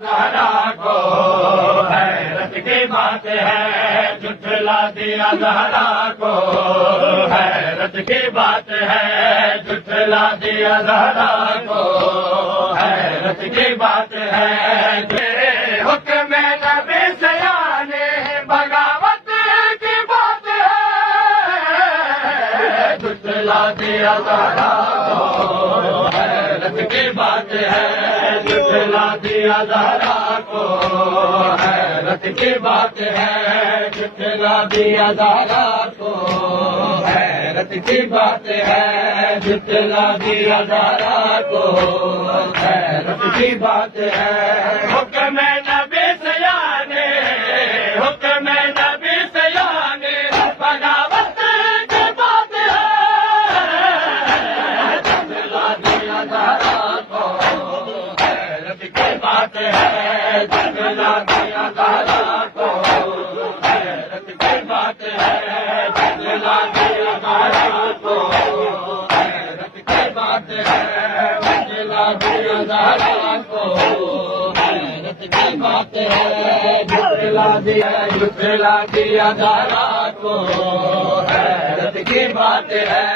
زہرا کو حیرت کی بات ہے، جھٹلا دیا زہرا کو حیرت کی بات ہے، جھٹلا دیا زہرا کو حیرت کی بات ہے، تیرے حکم نبی سے آنے بغاوت کی بات ہے، جھٹلا دیا زہرا کو حیرت کی بات ہے، جھٹلا دیا زہرا کو حیرت کی بات ہے، جھٹلا دیا زہرا کو حیرت کی بات ہے، جھٹلا دیا زہرا کو حیرت کی بات ہے، حکم نبی سے آنے، حکم نبی سے آنے بغاوت کی بات ہے، جھٹلا دیا زہرا کو حیرت کی بات ہے، جھٹلا دیا زہرا کو حیرت کی بات ہے، جھٹلا دیا زہرا کو حیرت کی بات ہے، جھٹلا دیا زہرا کو حیرت کی بات ہے، جھٹلا دیا زہرا کو حیرت کی بات ہے،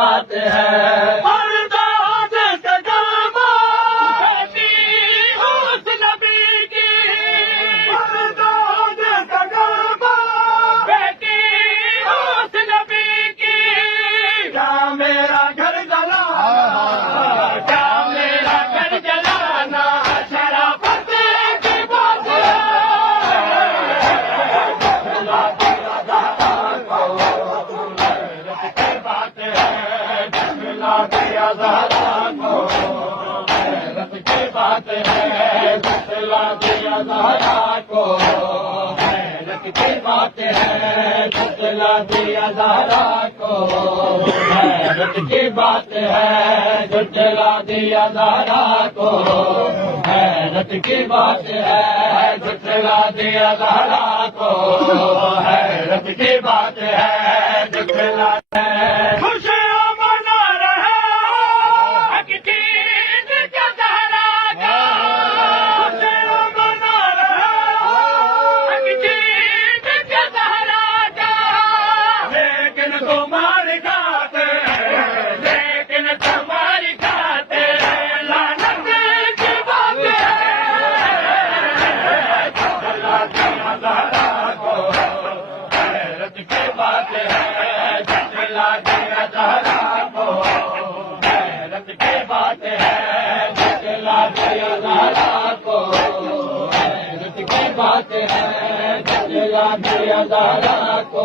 بات ہے جھٹلا دیا زہرا کو حیرت کی بات ہے، جھٹلا دیا زہرا کو حیرت کی بات ہے، جھٹلا دیا زہرا کو حیرت کی بات ہے، جھٹلا دیا زہرا کو حیرت کی بات ہے، جھٹلا زہرا کو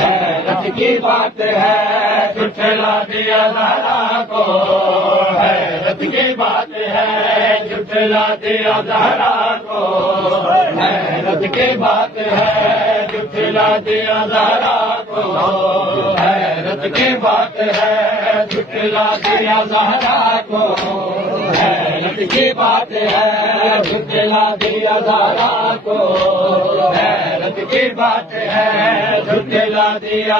حیرت کی بات ہے، جھٹلا دیا زہرا کو حیرت کی بات ہے، جھٹلا دیا زہرا کو حیرت کی بات ہے، جھٹلا دیا زہرا کو حیرت کی بات ہے، جھٹلا دیا زہرا کو حیرت کی بات ہے، جھٹلا دیا زہرا کو حیرت کی بات ہے، جھٹلا دیا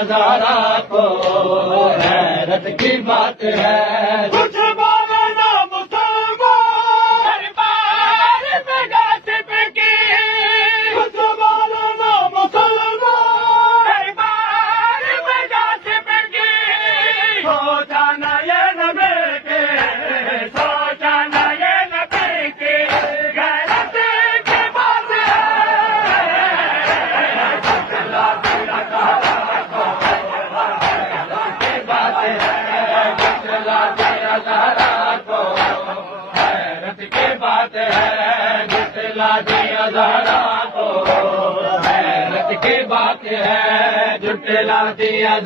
زہرا کو حیرت کی بات ہے، جھٹلا دیا زہرا کو کی بات ہے جھٹلا دیا